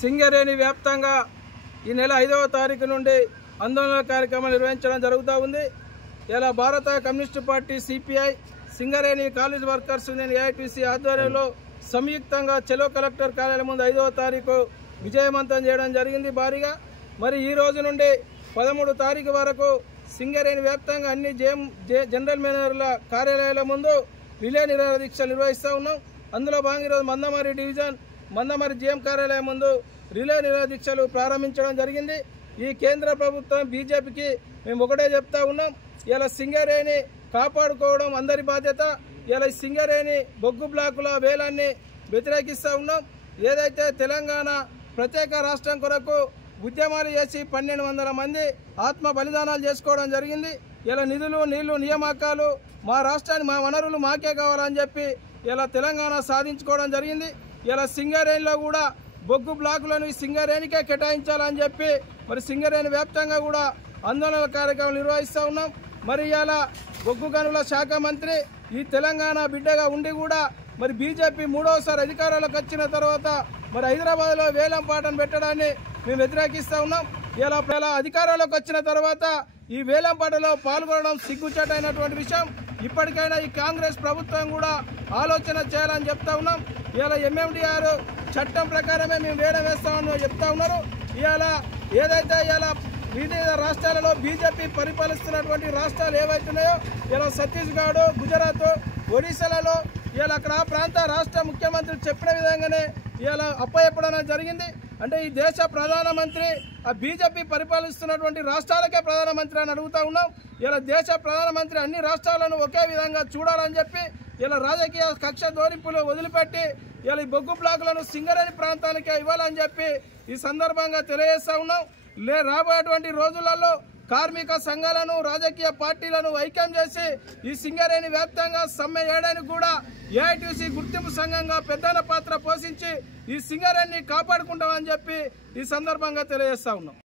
సింగరేణి వ్యాప్తంగా ఈ నెల 5వ తారీఖు నుండి ఆందోళన కార్యక్రమం నిర్వహించడం జరుగుతూ ఉంది. ఇలా భారత communist party CPI, Singareni college workers union AITC ఆధ్వర్యంలో సంయుక్తంగా చెలో కలెక్టర్ కార్యాలయం ముందు 5వ తారీఖు విజయవంతం చేయడం జరిగింది భారీగా. మరి ఈ రోజు నుండి 13 తారీఖు వరకు సింగరేణి వ్యాప్తంగా అన్ని జనరల్ మేనేజర్ల కార్యాలయాల ముందు రిలే నిరాహార దీక్షలు నిర్వహిస్తూ ఉన్నాం. అందులో భాగంగా ఈరోజు మందమరి డివిజన్ మందమరి జీఎం కార్యాలయం ముందు రిలే నిరాహార దీక్షలు ప్రారంభించడం జరిగింది. ఈ కేంద్ర ప్రభుత్వం బీజేపీకి మేము ఒకటే చెప్తా ఉన్నాం, ఇలా సింగరేణి కాపాడుకోవడం అందరి బాధ్యత. ఇలా సింగరేణి బొగ్గు బ్లాకుల వేలాన్ని వ్యతిరేకిస్తూ ఉన్నాం. ఏదైతే తెలంగాణ ప్రత్యేక రాష్ట్రం కొరకు ఉద్యమాలు చేసి 1200 మంది ఆత్మ బలిదానాలు చేసుకోవడం జరిగింది. ఇలా నిధులు, నీళ్లు, నియామకాలు మా రాష్ట్రాన్ని, మా వనరులు మాకే కావాలని చెప్పి ఇలా తెలంగాణ సాధించుకోవడం జరిగింది. ఇలా సింగరేణిలో కూడా బొగ్గు బ్లాకులను సింగరేణికే కేటాయించాలని చెప్పి మరి సింగరేణి వ్యాప్తంగా కూడా ఆందోళన కార్యక్రమాలు నిర్వహిస్తూ ఉన్నాం. మరి ఇలా బొగ్గు గనుల శాఖ మంత్రి ఈ తెలంగాణ బిడ్డగా ఉండి కూడా మరి బీజేపీ 3వసారి అధికారంలోకి వచ్చిన తర్వాత మరి హైదరాబాద్లో వేలం పాటను పెట్టడాన్ని మేము వ్యతిరేకిస్తూ ఉన్నాం. ఇలా అధికారంలోకి వచ్చిన తర్వాత ఈ వేలం పాటలో పాల్గొనడం సిగ్గుచేటైనటువంటి విషయం. ఇప్పటికైనా ఈ కాంగ్రెస్ ప్రభుత్వం కూడా ఆలోచన చేయాలని చెప్తా ఉన్నాం. ఇలా ఎంఎండిఆర్ చట్టం ప్రకారమే మేము వేలం వేస్తామని చెప్తా ఉన్నారు. ఇలా ఏదైతే ఇలా వివిధ రాష్ట్రాలలో బీజేపీ పరిపాలిస్తున్నటువంటి రాష్ట్రాలు ఏవైతున్నాయో ఇలా ఛత్తీస్గఢ్, గుజరాత్, ఒడిశాలలో ఇలా అక్కడ ఆ ప్రాంత రాష్ట్ర ముఖ్యమంత్రి చెప్పిన విధంగానే ఇలా అప్పచెప్పడం జరిగింది. అంటే ఈ దేశ ప్రధానమంత్రి ఆ బీజేపీ పరిపాలిస్తున్నటువంటి రాష్ట్రాలకే ప్రధానమంత్రి అని అడుగుతా ఉన్నాం. ఇలా దేశ ప్రధానమంత్రి అన్ని రాష్ట్రాలను ఒకే విధంగా చూడాలని చెప్పి ఇలా రాజకీయ కక్ష ధోరింపులు వదిలిపెట్టి ఇలా ఈ బొగ్గు బ్లాకులను సింగరేణి ప్రాంతానికే ఇవ్వాలని చెప్పి ఈ సందర్భంగా తెలియజేస్తా ఉన్నాం. రాబోయేటువంటి రోజులలో కార్మిక సంఘాలను, రాజకీయ పార్టీలను ఐక్యం చేసి ఈ సింగరేణి వ్యాప్తంగా సమ్మె చేయడానికి కూడా ఏఐటీసీ గుర్తింపు సంఘంగా పెద్దల పాత్ర పోషించి ఈ సింగరేణిని కాపాడుకుంటామని చెప్పి ఈ సందర్భంగా తెలియజేస్తా ఉన్నాం.